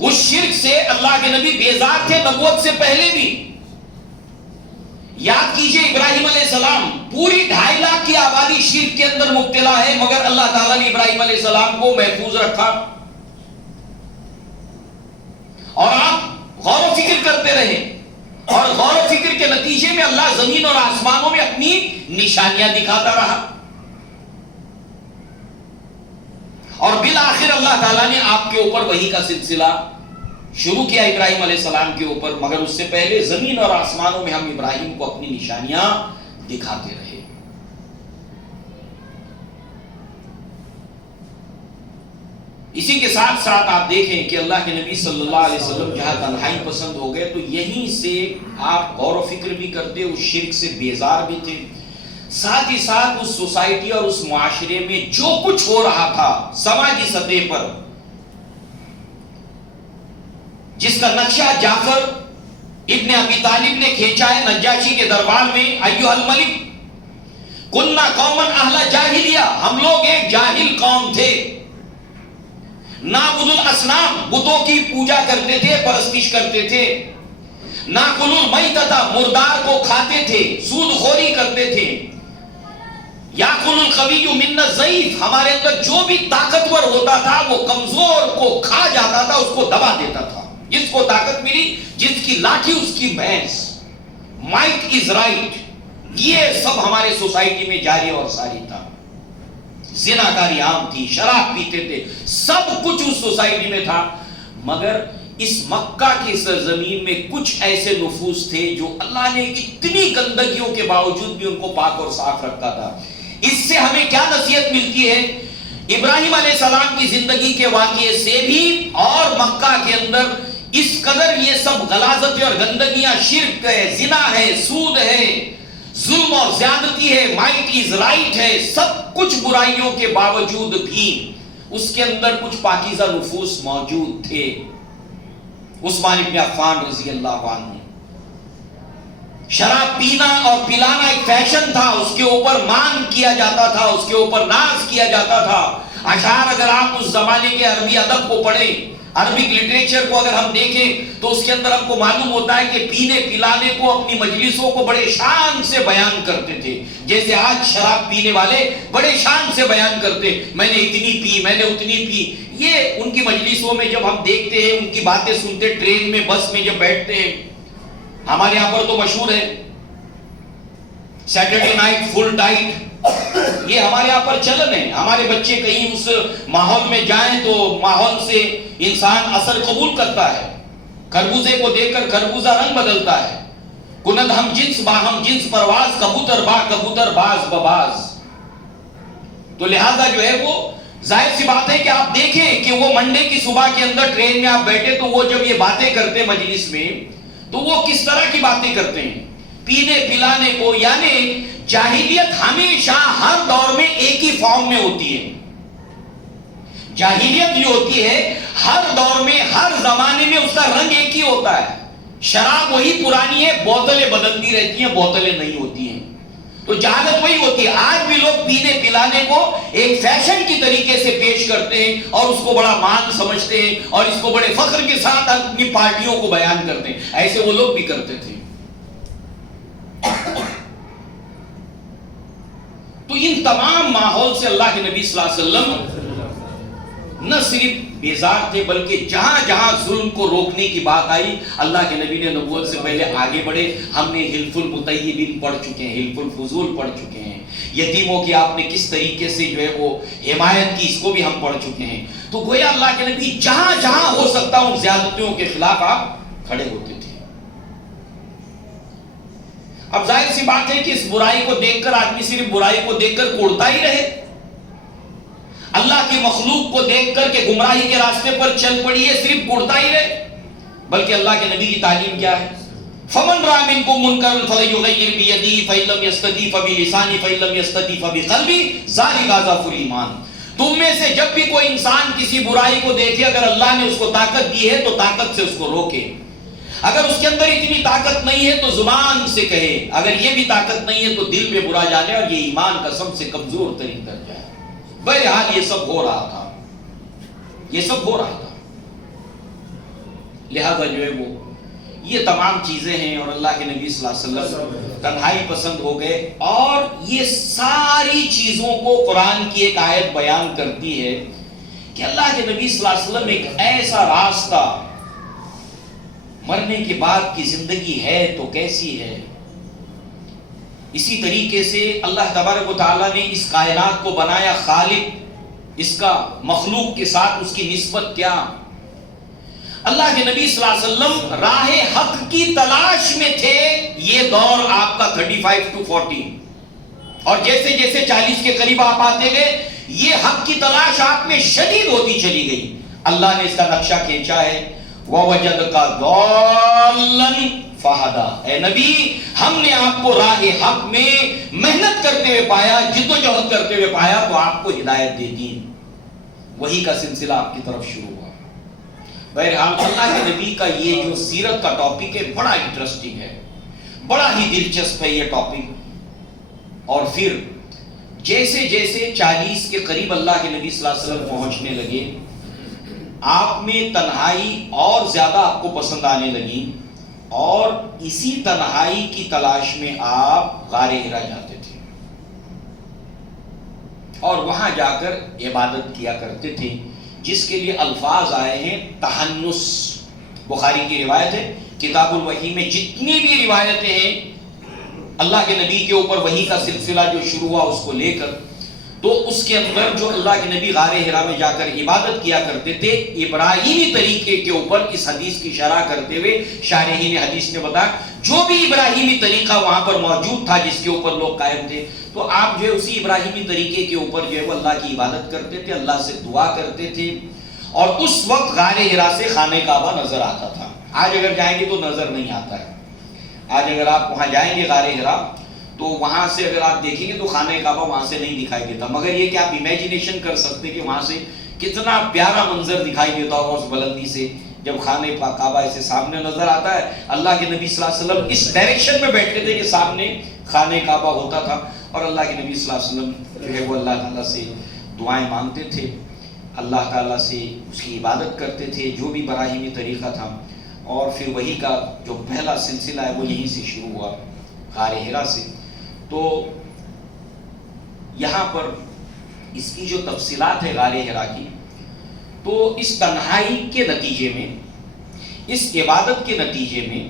اس شرک سے اللہ کے نبی بیزار تھے نبوت سے پہلے بھی. یاد کیجئے ابراہیم علیہ السلام، پوری 2.5 لاکھ کی آبادی شرک کے اندر مبتلا ہے مگر اللہ تعالیٰ نے ابراہیم علیہ السلام کو محفوظ رکھا. اور آپ غور و فکر کرتے رہے اور غور و فکر کے نتیجے میں اللہ زمین اور آسمانوں میں اپنی نشانیاں دکھاتا رہا اور بالآخر اللہ تعالیٰ نے آپ کے اوپر وحی کا سلسلہ شروع کیا ابراہیم علیہ السلام کے اوپر. مگر اس سے پہلے زمین اور آسمانوں میں ہم ابراہیم کو اپنی نشانیاں دکھاتے رہے. اسی کے ساتھ ساتھ آپ دیکھیں کہ اللہ کے نبی صلی اللہ علیہ وسلم جہاں تنہائی پسند ہو گئے تو یہیں سے آپ غور و فکر بھی کرتے، اس شرک سے بیزار بھی تھے، ساتھ ہی ساتھ اس سوسائٹی اور اس معاشرے میں جو کچھ ہو رہا تھا سماجی سطح پر، جس کا نقشہ جعفر ابن ابی طالب نے کھینچا ہے نجاشی کے دربار میں. ایھا الملک کننا قوما اہل جاہلیہ، ہم لوگ ایک جاہل قوم تھے. نعبد الاصنام، بتوں کی پوجا کرتے تھے، پرستش کرتے تھے. ناکل المیتۃ، مردار کو کھاتے تھے، سود خوری کرتے تھے. یاکل القوی منا الضعیف، ہمارے اندر جو بھی طاقتور ہوتا تھا وہ کمزور کو کھا جاتا تھا، اس کو دبا دیتا تھا. جس کو طاقت ملی، جس کی لاٹھی اس کی بھینس. Might is right. یہ سب ہمارے سوسائٹی میں جاری اور ساری تھا. زناکاری عام تھی، شراب پیتے تھے، سب کچھ اس سوسائٹی میں تھا. مگر اس مکہ کی سرزمین میں کچھ ایسے نفوس تھے جو اللہ نے اتنی گندگیوں کے باوجود بھی ان کو پاک اور صاف رکھا تھا. اس سے ہمیں کیا نصیحت ملتی ہے؟ ابراہیم علیہ السلام کی زندگی کے واقعے سے بھی اور مکہ کے اندر اس قدر یہ سب غلاظتیں اور گندگیاں، شرک ہے، زنا ہے، سود ہے، ظلم اور زیادتی ہے، مائٹ از رائٹ ہے، سب کچھ برائیوں کے باوجود بھی اس کے اندر کچھ پاکیزہ نفوس موجود تھے. عثمان بن عفان رضی اللہ عنہ، شراب پینا اور پلانا ایک فیشن تھا، اس کے اوپر مان کیا جاتا تھا، اس کے اوپر ناز کیا جاتا تھا. اشعار اگر آپ اس زمانے کے عربی ادب کو پڑھیں، عربک لٹریچر کو اگر ہم دیکھیں تو اس کے اندر ہم کو معلوم ہوتا ہے کہ پینے پلانے کو، اپنی مجلسوں کو بڑے شان سے بیان کرتے تھے. جیسے آج شراب پینے والے بڑے شان سے بیان کرتے، میں نے اتنی پی، میں نے اتنی پی. یہ ان کی مجلسوں میں جب ہم دیکھتے ہیں، ان کی باتیں سنتے، ٹرین میں، بس میں جب بیٹھتے ہیں. ہمارے یہاں پر تو مشہور ہے سیٹرڈے نائٹ فل ٹائٹ، یہ ہمارے یہاں پر چلن ہے. ہمارے بچے کہیں اس ماحول میں جائیں تو ماحول سے انسان اثر قبول کرتا ہے. خربوزے کو دیکھ کر خربوزہ رنگ بدلتا ہے. کند ہم جنس با ہم جنس پرواز، کبوتر با کبوتر باز بباز. تو لہذا جو ہے وہ ظاہر سی بات ہے کہ آپ دیکھیں کہ وہ منڈے کی صبح کے اندر ٹرین میں آپ بیٹھے تو وہ جب یہ باتیں کرتے مجلس میں تو وہ کس طرح کی باتیں کرتے ہیں؟ پینے پلانے کو. یعنی جاہلیت ہمیشہ ہر دور میں ایک ہی فارم میں ہوتی ہے. جاہلیت جو ہوتی ہے ہر دور میں، ہر زمانے میں اس کا رنگ ایک ہی ہوتا ہے. شراب وہی پرانی ہے، بوتلیں بدلتی رہتی ہیں، بوتلیں نہیں ہوتی ہیں. تو جہالت وہی ہوتی ہے. آج بھی لوگ پینے پلانے کو ایک فیشن کی طریقے سے پیش کرتے ہیں اور اس کو بڑا مان سمجھتے ہیں اور اس کو بڑے فخر کے ساتھ اپنی پارٹیوں کو بیان کرتے ہیں. ایسے وہ لوگ بھی کرتے تھے. تو ان تمام ماحول سے اللہ کے نبی صلی اللہ علیہ وسلم نہ صرف بیزار تھے، بلکہ جہاں جہاں ظلم کو روکنے کی بات آئی اللہ کے نبی نے نبوت سے پہلے آگے بڑھے. ہم نے حلف المطیبین پڑھ چکے ہیں، حلف الفضول پڑھ چکے ہیں، یتیموں کی آپ نے کس طریقے سے جو ہے وہ حمایت کی، اس کو بھی ہم پڑھ چکے ہیں. تو گویا اللہ کے نبی جہاں جہاں ہو سکتا ان زیادتیوں کے خلاف آپ کھڑے ہوتے تھے. اب ظاہر سی بات ہے کہ اس برائی کو دیکھ کر آدمی صرف برائی کو دیکھ کر کوڑتا ہی رہے. اللہ کی مخلوق کو دیکھ کر کہ گمراہی کے راستے پر چل پڑی ہے صرف کوڑتا ہی رہے. بلکہ اللہ کے نبی کی تعلیم کیا ہے؟ فمن رأى منكم منكرا فليغير بيده فإن لم يستطع فبلسانه فإن لم يستطع فبقلبه ذلك أضعف الإيمان. تم میں سے جب بھی کوئی انسان کسی برائی کو دیکھے، اگر اللہ نے اس کو طاقت دی ہے تو طاقت سے اس کو روکے. اگر اس کے اندر اتنی طاقت نہیں ہے تو زبان سے کہے. اگر یہ بھی طاقت نہیں ہے تو دل میں برا جانے، اور یہ ایمان کا سب سے کمزور ترین درجہ ہے. بہرحال یہ سب ہو رہا تھا، یہ سب ہو رہا تھا. لہذا جو ہے وہ یہ تمام چیزیں ہیں. اور اللہ کے نبی صلی اللہ علیہ وسلم تنہائی پسند ہو گئے. اور یہ ساری چیزوں کو قرآن کی ایک آیت بیان کرتی ہے کہ اللہ کے نبی صلی اللہ علیہ وسلم ایک ایسا راستہ، مرنے کے بعد کی زندگی ہے تو کیسی ہے. اسی طریقے سے اللہ تبارک و تعالیٰ نے اس کائنات کو بنایا، خالق اس کا مخلوق کے ساتھ اس کی نسبت کیا. اللہ کے نبی صلی اللہ علیہ وسلم راہ حق کی تلاش میں تھے. یہ دور آپ کا 35 to 40، اور جیسے جیسے 40 کے قریب آپ آتے گئے یہ حق کی تلاش آپ میں شدید ہوتی چلی گئی. اللہ نے اس کا نقشہ کھینچا ہے. وَوَجَدْكَ ضَالًّا فَهَدَىٰ. اے نبی ہم نے آپ کو راہ حق میں محنت کرتے ہوئے پایا، جد و جہد کرتے ہوئے پایا تو آپ کو ہدایت دے دی. وہی کا سلسلہ آپ کی طرف شروع ہوا. بہرحال اللہ کے نبی کا یہ جو سیرت کا ٹاپک ہے بڑا انٹرسٹنگ ہے، بڑا ہی دلچسپ ہے یہ ٹاپک. اور پھر جیسے جیسے 40 کے قریب اللہ کے نبی صلی اللہ علیہ وسلم پہنچنے لگے، آپ میں تنہائی اور زیادہ آپ کو پسند آنے لگی. اور اسی تنہائی کی تلاش میں آپ غار حرا جاتے تھے. اور وہاں جا کر عبادت کیا کرتے تھے، جس کے لیے الفاظ آئے ہیں تحنس۔ بخاری کی روایت ہے، کتاب الوحی میں جتنی بھی روایتیں ہیں اللہ کے نبی کے اوپر وحی کا سلسلہ جو شروع ہوا اس کو لے کر، تو اس کے اندر جو اللہ کے نبی غار حرا میں جا کر عبادت کیا کرتے تھے ابراہیمی طریقے کے اوپر، اس حدیث کی شرح کرتے ہوئے شارحین حدیث نے بتایا جو بھی ابراہیمی طریقہ وہاں پر موجود تھا جس کے اوپر لوگ قائم تھے، تو آپ جو ہے اسی ابراہیمی طریقے کے اوپر جو ہے وہ اللہ کی عبادت کرتے تھے، اللہ سے دعا کرتے تھے، اور اس وقت غار حرا سے خانہ کعبہ نظر آتا تھا۔ آج اگر جائیں گے تو نظر نہیں آتا ہے۔ آج اگر آپ وہاں جائیں گے غار حرا تو وہاں سے اگر آپ دیکھیں گے تو خانہ کعبہ وہاں سے نہیں دکھائی دیتا، مگر یہ کہ آپ امیجنیشن کر سکتے کہ وہاں سے کتنا پیارا منظر دکھائی دیتا ہوگا اس بلندی سے، جب خانہ کعبہ ایسے سامنے نظر آتا ہے۔ اللہ کے نبی صلی اللہ علیہ وسلم اس ڈائریکشن میں بیٹھتے تھے کہ سامنے خانہ کعبہ ہوتا تھا، اور اللہ کے نبی صلی اللہ علیہ وسلم جو ہے وہ اللہ تعالیٰ سے دعائیں مانگتے تھے، اللہ تعالیٰ سے اس کی عبادت کرتے تھے جو بھی براہیمی طریقہ تھا، اور پھر وہی کا جو پہلا سلسلہ ہے وہ یہیں سے شروع ہوا غار حرا سے۔ تو یہاں پر اس کی جو تفصیلات ہے غار حرا کی، تو اس تنہائی کے نتیجے میں، اس عبادت کے نتیجے میں،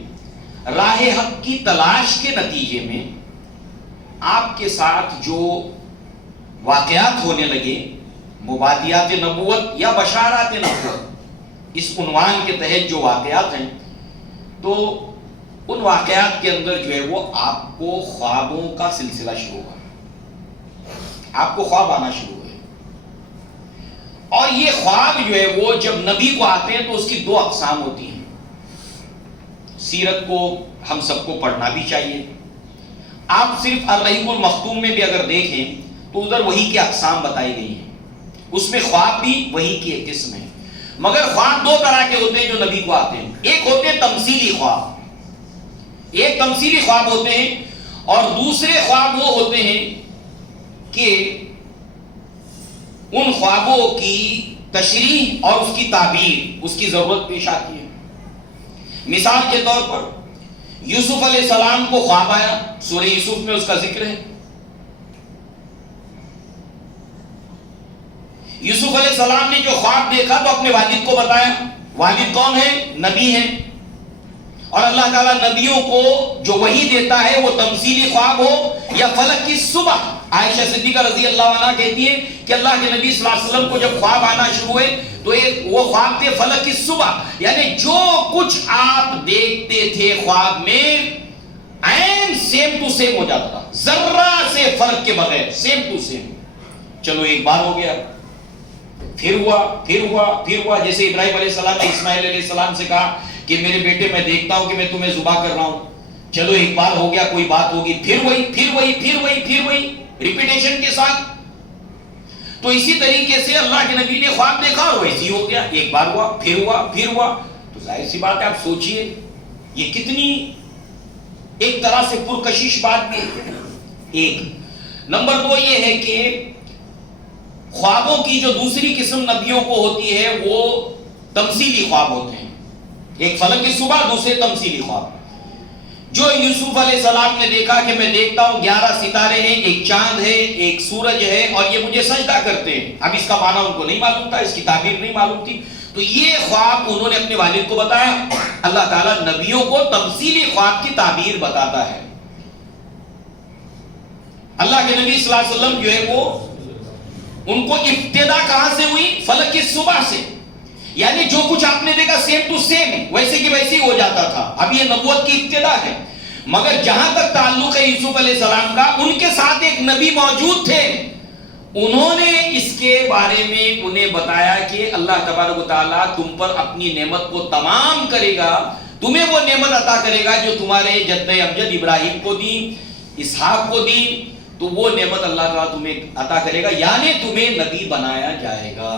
راہ حق کی تلاش کے نتیجے میں آپ کے ساتھ جو واقعات ہونے لگے، مبادیات نبوت یا بشارات نبوت، اس عنوان کے تحت جو واقعات ہیں، تو ان واقعات کے اندر جو ہے وہ آپ کو خوابوں کا سلسلہ شروع ہوا، آپ کو خواب آنا شروع ہوئے، اور یہ خواب جو ہے وہ جب نبی کو آتے ہیں تو اس کی 2 اقسام ہوتی ہیں۔ سیرت کو ہم سب کو پڑھنا بھی چاہیے، آپ صرف الرحیق المختوم میں بھی اگر دیکھیں تو ادھر وحی کی اقسام بتائی گئی ہیں، اس میں خواب بھی وحی کی ایک قسم ہے، مگر خواب 2 طرح کے ہوتے ہیں جو نبی کو آتے ہیں۔ ایک ہوتے ہیں تمثیلی خواب، ایک تمثیلی خواب ہوتے ہیں، اور دوسرے خواب وہ ہوتے ہیں کہ ان خوابوں کی تشریح اور اس کی تعبیر، اس کی ضرورت پیش آتی ہے۔ مثال کے طور پر یوسف علیہ السلام کو خواب آیا، سورہ یوسف میں اس کا ذکر ہے۔ یوسف علیہ السلام نے جو خواب دیکھا تو اپنے والد کو بتایا۔ والد کون ہے؟ نبی ہیں، اور اللہ تعالیٰ نبیوں کو جو وحی دیتا ہے وہ تمثیلی خواب ہو یا فلک کی صبح۔ عائشہ صدیقہ رضی اللہ عنہ کہتی ہے کہ اللہ کے نبی صلی اللہ علیہ وسلم کو جب خواب آنا شروع ہوئے تو وہ خواب تھے فلک کی صبح، یعنی جو کچھ آپ دیکھتے تھے خواب میں عین سیم ٹو سیم ہو جاتا تھا، ذرہ سے فرق کے بغیر سیم ٹو سیم۔ چلو ایک بار ہو گیا، پھر ہوا، جیسے ابراہیم علیہ السلام نے اسماعیل علیہ السلام سے کہا کہ میرے بیٹے میں دیکھتا ہوں کہ میں تمہیں ذبح کر رہا ہوں۔ چلو ایک بار ہو گیا، کوئی بات ہوگی، پھر وہی ریپیٹیشن کے ساتھ۔ تو اسی طریقے سے اللہ کے نبی نے خواب دیکھا اور ویسے ہی ہو گیا، ایک بار ہوا، پھر ہوا۔ تو ظاہر سی بات ہے، آپ سوچئے یہ کتنی ایک طرح سے پرکشش بات بھی ہے۔ ایک نمبر 2 یہ ہے کہ خوابوں کی جو دوسری قسم نبیوں کو ہوتی ہے وہ تمثیلی خواب ہوتے ہیں، ایک فلک کی صبح، دوسرے تمثیلی خواب۔ جو یوسف علیہ السلام نے دیکھا کہ میں دیکھتا ہوں 11 ستارے ہیں، ایک چاند ہے، ایک سورج ہے، اور یہ مجھے سجدہ کرتے ہیں۔ اب اس کا معنی ان کو نہیں معلوم تھا، اس کی تعبیر نہیں معلوم تھی، تو یہ خواب انہوں نے اپنے والد کو بتایا۔ اللہ تعالیٰ نبیوں کو تمثیلی خواب کی تعبیر بتاتا ہے۔ اللہ کے نبی صلی اللہ علیہ وسلم جو ہے وہ ان کو ابتدا کہاں سے ہوئی؟ فلک کی صبح سے، یعنی جو کچھ آپ نے دیکھا سیم ٹو سیم ویسے کی ویسے ہی ہو جاتا تھا۔ اب یہ نبوت کی ابتدا ہے، مگر جہاں تک تعلق ہے یوسف علیہ السلام کا، ان کے ساتھ ایک نبی موجود تھے، انہوں نے اس کے بارے میں انہیں بتایا کہ اللہ تبارک و تعالیٰ تم پر اپنی نعمت کو تمام کرے گا، تمہیں وہ نعمت عطا کرے گا جو تمہارے جد امجد ابراہیم کو دی، اسحاق کو دی، تو وہ نعمت اللہ تعالیٰ تمہیں عطا کرے گا، یعنی تمہیں نبی بنایا جائے گا۔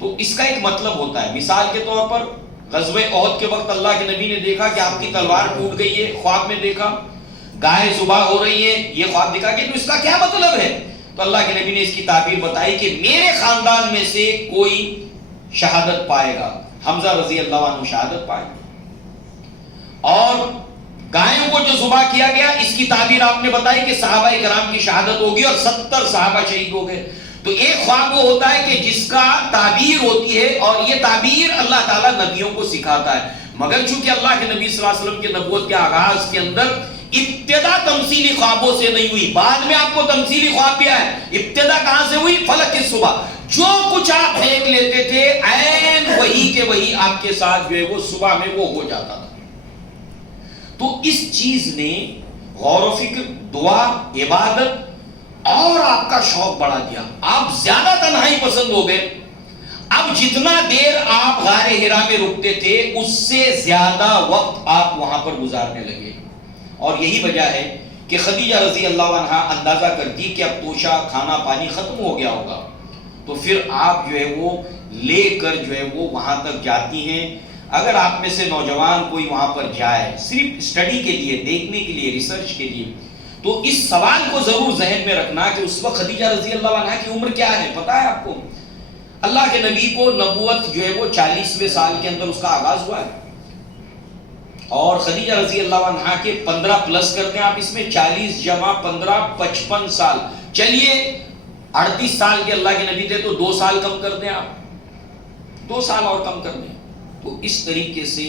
تو اس کا ایک مطلب ہوتا ہے، مثال کے طور پر غزوہ احد کے وقت اللہ کے نبی نے دیکھا کہ آپ کی تلوار ٹوٹ گئی ہے، خواب میں دیکھا، گائے ذبح ہو رہی ہے، یہ خواب دکھا کہ تو اس کا کیا مطلب ہے؟ تو اللہ کے نبی نے اس کی تعبیر بتائی کہ میرے خاندان میں سے کوئی شہادت پائے گا، حمزہ رضی اللہ عنہ شہادت پائے، اور گایوں کو جو ذبح کیا گیا، اس کی تعبیر آپ نے بتائی کہ صحابہ کرام کی شہادت ہوگی اور 70 صحابہ شہید ہو گئے. تو ایک خواب وہ ہوتا ہے کہ جس کا تعبیر ہوتی ہے، اور یہ تعبیر اللہ تعالیٰ نبیوں کو سکھاتا ہے. مگر چونکہ اللہ کے نبی صلی اللہ علیہ وسلم کے نبوت کے آغاز کے اندر ابتدا تمثیلی خوابوں سے نہیں ہوئی، بعد میں آپ کو تمثیلی خواب بھی آئے. ابتدا کہاں سے ہوئی؟ فلق کی صبح. جو کچھ آپ دیکھ لیتے تھے عین وہی کے وہی آپ کے ساتھ جو ہے وہ صبح میں وہ ہو جاتا تھا. تو اس چیز نے غور و فکر، دعا، عبادت اور آپ کا شوق بڑھا دیا. آپ زیادہ تنہائی پسند ہو گئے. اب جتنا دیر آپ غار حرا میں رکتے تھے اس سے زیادہ وقت آپ وہاں پر گزارنے لگے. اور یہی وجہ ہے کہ خدیجہ رضی اللہ عنہا اندازہ کرتی کہ اب توشہ کھانا پانی ختم ہو گیا ہوگا، تو پھر آپ جو ہے وہ لے کر جو ہے وہ وہاں تک جاتی ہیں. اگر آپ میں سے نوجوان کوئی وہاں پر جائے صرف اسٹڈی کے لیے، دیکھنے کے لیے، ریسرچ کے لیے، تو اس سوال کو ضرور ذہن میں رکھنا کہ اس وقت خدیجہ رضی اللہ عنہا کی عمر کیا ہے. پتہ ہے آپ کو؟ اللہ کے نبی کو نبوت جو ہے وہ 40ویں سال کے اندر اس کا آغاز ہوا ہے، اور خدیجہ رضی اللہ عنہا کے 15 پلس کرتے ہیں آپ اس میں، 40 جمع 15 55 سال. چلیے 38 سال کے اللہ کے نبی تھے تو 2 سال کم کر دیں آپ، 2 سال اور کم کر دیں. تو اس طریقے سے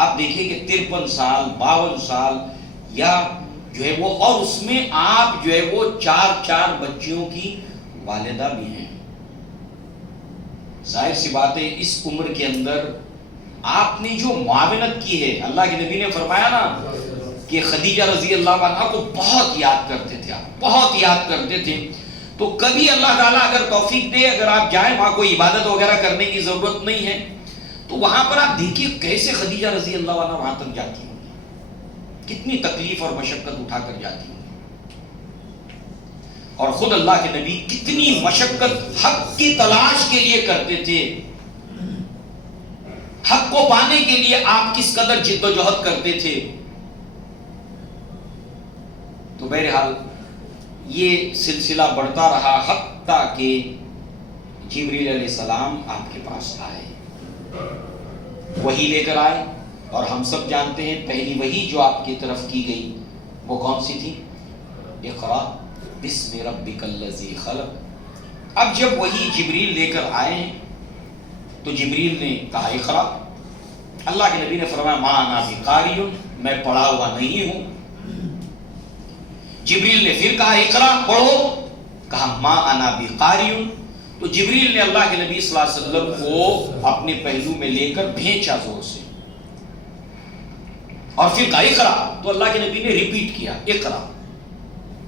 آپ دیکھیں کہ 53 سال 52 سال یا جو ہے وہ، اور اس میں آپ جو ہے وہ 4 بچیوں کی والدہ بھی ہیں. ظاہر سی بات ہے اس عمر کے اندر آپ نے جو معاونت کی ہے، اللہ کے نبی نے فرمایا نا کہ خدیجہ رضی اللہ عنہا کو بہت یاد کرتے تھے، آپ بہت یاد کرتے تھے. تو کبھی اللہ تعالیٰ اگر توفیق دے، اگر آپ جائیں وہاں کوئی عبادت وغیرہ کرنے کی ضرورت نہیں ہے، تو وہاں پر آپ دیکھیے کیسے خدیجہ رضی اللہ عنہا وہاں تک جاتی ہوں، کتنی تکلیف اور مشقت اٹھا کر جاتی ہوں. اور خود اللہ کے نبی کتنی مشقت حق کی تلاش کے لیے کرتے تھے. حق کو پانے کے لیے آپ کس قدر جد و جہد کرتے تھے. تو بہرحال یہ سلسلہ بڑھتا رہا حتیٰ کہ جبریل علیہ السلام آپ کے پاس آئے، وحی لے کر آئے. اور ہم سب جانتے ہیں پہلی وحی جو آپ کی طرف کی گئی وہ کون سی تھی؟ اقرا بسم ربک الذی خلق. اب جب وحی جبریل لے کر آئے ہیں تو جبریل نے کہا اقرا. اللہ کے نبی نے فرمایا ما انا بقاری، میں پڑھا ہوا نہیں ہوں. جبریل نے پھر کہا اقرا، پڑھو. کہا ما انا بقاری. تو جبریل نے اللہ کے نبی صلی اللہ علیہ وسلم کو اپنے پہلو میں لے کر بھینچا زور سے، اور پھر کہا اقرا. تو اللہ کے نبی نے ریپیٹ کیا اقرا،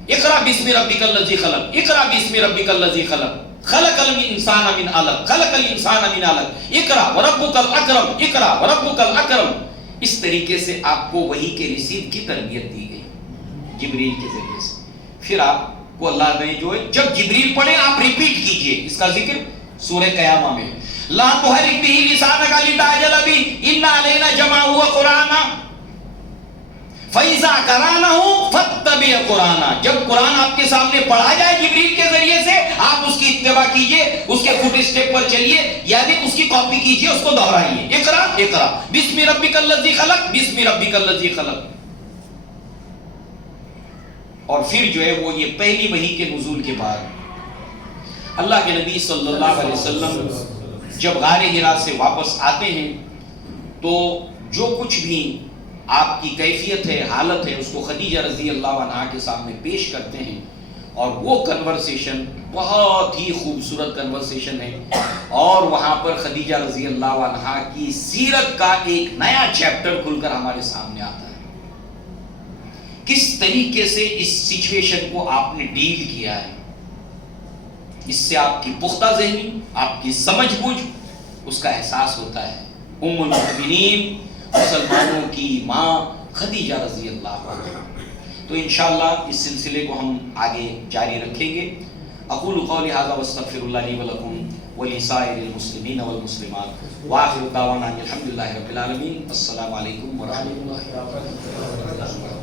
اقرا بسم ربک الذی خلق، اقرا بسم ربک الذی خلق، خلق الانسان من علق، خلق الانسان من علق، اقرا وربک الاکرم، اقرا وربک الاکرم. اس طریقے سے آپ کو وحی کے ریسیو کی تربیت دی گئی جبریل کے ذریعے سے. پھر آپ کو اللہ نے جو ہے جب جبریل پڑھے آپ ریپیٹ کیجئے. اس کا ذکر سورہ قیامہ میں، لا تحرک به لسانک لتعجل به ان علینا جمعہ وقرآنہ فَإِذَا قَرَأْنَهُ فَاتَّبِعْ قُرْآنَهُ. جب قرآن آپ کے سامنے پڑھا جائے جبریل کے ذریعے سے، آپ اس کی اتباع کیجئے، اس کے فٹ اسٹیپ پر چلیے، یعنی اس کی کاپی کیجئے، اس کو دہرائیے. اقرا اقرا بسم ربک الذی خلق، بسم ربک الذی خلق. اور پھر جو ہے وہ یہ پہلی وحی کے نزول کے بعد اللہ کے نبی صلی اللہ علیہ وسلم جب غار حرا سے واپس آتے ہیں تو جو کچھ بھی آپ کی کیفیت ہے، حالت ہے، اس کو خدیجہ رضی اللہ عنہا کے سامنے پیش کرتے ہیں. اور وہ کنورسیشن بہت ہی خوبصورت کنورسیشن ہے، اور وہاں پر خدیجہ رضی اللہ عنہا کی سیرت کا ایک نیا چیپٹر کھل کر ہمارے سامنے آتا ہے. کس طریقے سے اس سچویشن کو آپ نے ڈیل کیا ہے، اس سے آپ کی پختہ ذہنی، آپ کی سمجھ بوجھ، اس کا احساس ہوتا ہے. ام المؤمنین، مسلمانوں کی ماں خدیجہ رضی اللہ عنہا. تو انشاءاللہ اس سلسلے کو ہم آگے جاری رکھیں گے. اقول قولی ھذا واستغفر اللہ لی ولکم ولسائر المسلمین والمسلمات وآخر دعوانا الحمد للہ رب العالمین. السلام علیکم ورحمۃ اللہ وبرکاتہ.